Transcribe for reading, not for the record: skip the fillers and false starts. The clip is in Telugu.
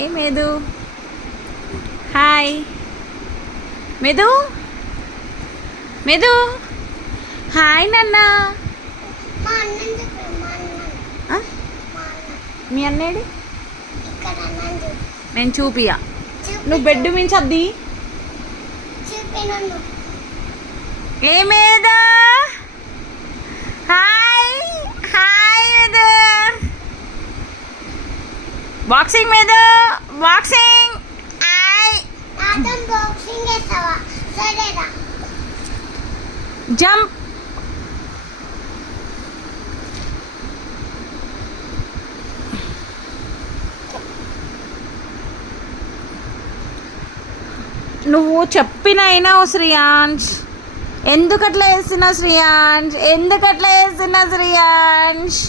ఏ మేదు హాయ్ మేదు మేదు హాయ్ నాన్న. మీ అన్నేడు నేను చూపియా. నువ్వు బెడ్ మించి అద్ది ఏమేదో. హాయ్ హాయ్ మేదు. బాక్సింగ్ మేదు బాక్సింగ్. జంప్. నువ్వు చెప్పినైనావు శ్రీయాంష్. ఎందుకట్లా వేస్తున్నావు శ్రీయాంష్? ఎందుకట్లా వేస్తున్నావు శ్రీయాంష్?